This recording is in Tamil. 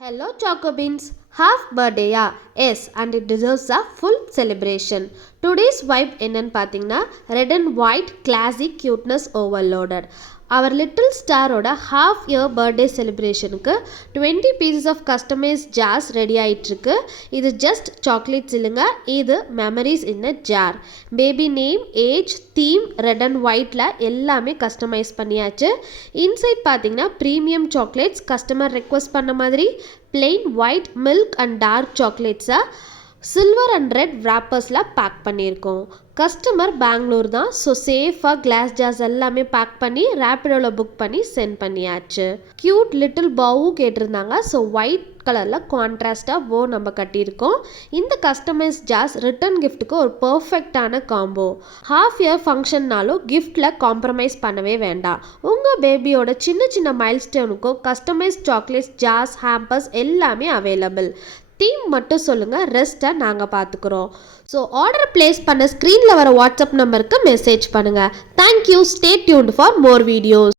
Hello Chocobins, half birthday yes, and it deserves a full celebration. Today's vibe என்னன்னு பார்த்தீங்கன்னா red and white classic cuteness overloaded. Our little starோட half year birthday celebrationக்கு 20 pieces of customized jars ready ஆயிட்டிருக்கு. இது just chocolates இல்லைங்க, இது memories in a jar. Baby name, age, theme, red and whiteல எல்லாமே கஸ்டமைஸ் பண்ணியாச்சு. இன்சைட் பார்த்தீங்கன்னா ப்ரீமியம் சாக்லேட்ஸ் கஸ்டமர் ரெக்வஸ்ட் பண்ண மாதிரி plain white milk and dark chocolates silver and red wrappers pack பண்ணியிருக்கோம். கஸ்டமர் பெங்களூர் தான், ஸோ சேஃபாக கிளாஸ் ஜார்ஸ் எல்லாமே பேக் பண்ணி ரேப்பிடோவில் புக் பண்ணி சென்ட் பண்ணியாச்சு. க்யூட் லிட்டில் பவும் கேட்டிருந்தாங்க, ஸோ ஒயிட் கலரில் கான்ட்ராஸ்டாக போ நம்ம கட்டியிருக்கோம். இந்த கஸ்டமைஸ் ஜார்ஸ் ரிட்டன் கிஃப்ட்டுக்கு ஒரு பர்ஃபெக்டான காம்போ. ஹாஃப் இயர் ஃபங்க்ஷன்னாலும் கிஃப்டில் காம்ப்ரமைஸ் பண்ணவே வேண்டாம். உங்கள் பேபியோட சின்ன சின்ன மைல்ஸ்டோனுக்கும் கஸ்டமைஸ் சாக்லேட்ஸ் ஜார்ஸ் ஹேம்பர்ஸ் எல்லாமே அவைலபிள். தீம் மட்டும் சொல்லுங்கள், ரெஸ்ட்டை நாங்கள் பார்த்துக்குறோம். ஸோ ஆர்டர் பிளேஸ் பண்ண ஸ்க்ரீனில் வர வாட்ஸ்அப் நம்பருக்கு மெசேஜ் பண்ணுங்கள். Thank you. Stay tuned for more videos.